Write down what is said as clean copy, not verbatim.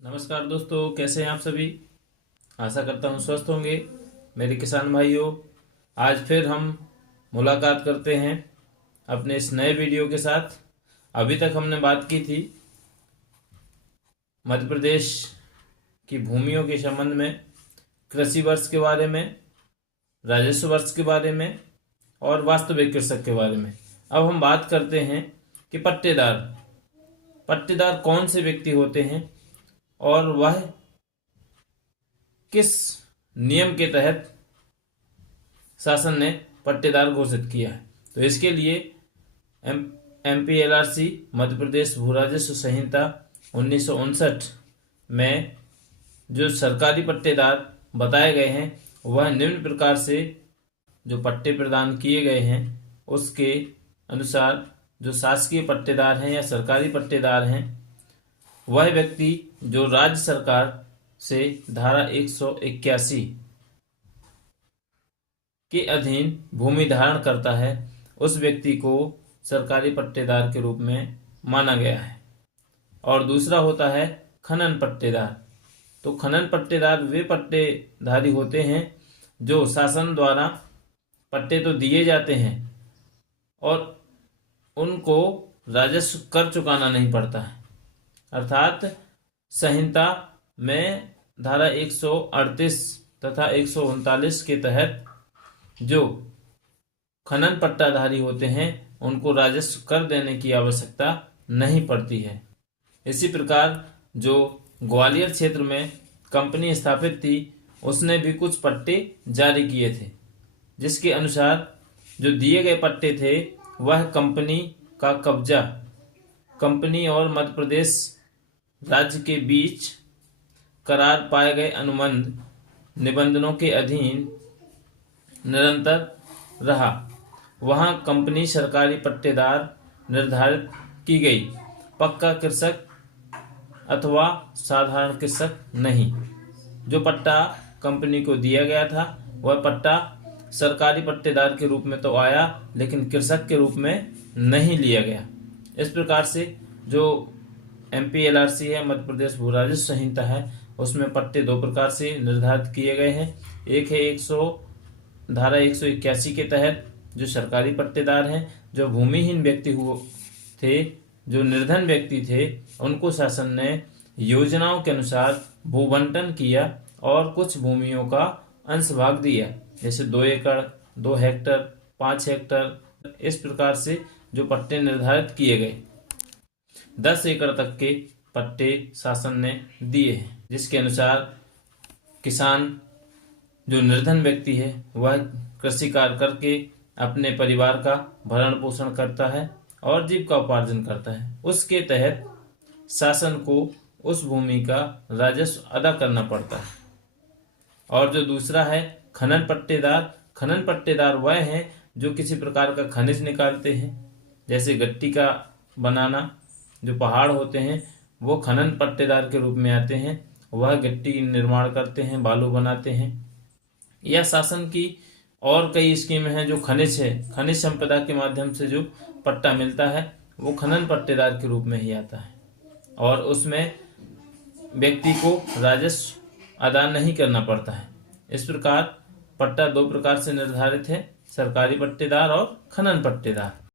नमस्कार दोस्तों, कैसे हैं आप सभी। आशा करता हूँ स्वस्थ होंगे मेरे किसान भाइयों। आज फिर हम मुलाकात करते हैं अपने इस नए वीडियो के साथ। अभी तक हमने बात की थी मध्य प्रदेश की भूमियों के संबंध में, कृषि वर्ष के बारे में, राजस्व वर्ष के बारे में और वास्तविक कृषक के बारे में। अब हम बात करते हैं कि पट्टेदार कौन से व्यक्ति होते हैं और वह किस नियम के तहत शासन ने पट्टेदार घोषित किया है। तो इसके लिए MPLRC मध्य प्रदेश भू राजस्व संहिता 1959 में जो सरकारी पट्टेदार बताए गए हैं वह निम्न प्रकार से जो पट्टे प्रदान किए गए हैं उसके अनुसार जो शासकीय पट्टेदार हैं या सरकारी पट्टेदार हैं वह व्यक्ति जो राज्य सरकार से धारा 181 के अधीन भूमि धारण करता है उस व्यक्ति को सरकारी पट्टेदार के रूप में माना गया है। और दूसरा होता है खनन पट्टेदार। तो खनन पट्टेदार वे पट्टेधारी होते हैं जो शासन द्वारा पट्टे तो दिए जाते हैं और उनको राजस्व कर चुकाना नहीं पड़ता है। अर्थात संहिता में धारा 138 तथा 139 के तहत जो खनन पट्टाधारी होते हैं उनको राजस्व कर देने की आवश्यकता नहीं पड़ती है। इसी प्रकार जो ग्वालियर क्षेत्र में कंपनी स्थापित थी उसने भी कुछ पट्टे जारी किए थे, जिसके अनुसार जो दिए गए पट्टे थे वह कंपनी का कब्जा कंपनी और मध्य प्रदेश राज्य के बीच करार पाए गए अनुबंध निबंधनों के अधीन निरंतर रहा। वहां कंपनी सरकारी पट्टेदार निर्धारित की गई, पक्का कृषक अथवा साधारण कृषक नहीं। जो पट्टा कंपनी को दिया गया था वह पट्टा सरकारी पट्टेदार के रूप में तो आया लेकिन कृषक के रूप में नहीं लिया गया। इस प्रकार से जो MPLRC है मध्य प्रदेश भू राजस्व संहिता है उसमें पट्टे दो प्रकार से निर्धारित किए गए हैं। एक है धारा 181 के तहत जो सरकारी पट्टेदार हैं, जो भूमिहीन व्यक्ति थे, जो निर्धन व्यक्ति थे, उनको शासन ने योजनाओं के अनुसार भूबंटन किया और कुछ भूमियों का अंश भाग दिया, जैसे 2 एकड़, 2 हेक्टर, 5 हेक्टर। इस प्रकार से जो पट्टे निर्धारित किए गए 10 एकड़ तक के पट्टे शासन ने दिए हैं, जिसके अनुसार किसान जो निर्धन व्यक्ति है वह कृषि कार्य करके अपने परिवार का भरण पोषण करता है और जीविका उपार्जन करता है। उसके तहत शासन को उस भूमि का राजस्व अदा करना पड़ता है। और जो दूसरा है खनन पट्टेदार वह हैं जो किसी प्रकार का खनिज निकालते हैं, जैसे गट्टी का बनाना, जो पहाड़ होते हैं वो खनन पट्टेदार के रूप में आते हैं। वह गट्टी निर्माण करते हैं, बालू बनाते हैं। या शासन की और कई स्कीमें हैं जो खनिज संपदा के माध्यम से जो पट्टा मिलता है वो खनन पट्टेदार के रूप में ही आता है और उसमें व्यक्ति को राजस्व अदा नहीं करना पड़ता है। इस प्रकार पट्टा 2 प्रकार से निर्धारित है, सरकारी पट्टेदार और खनन पट्टेदार।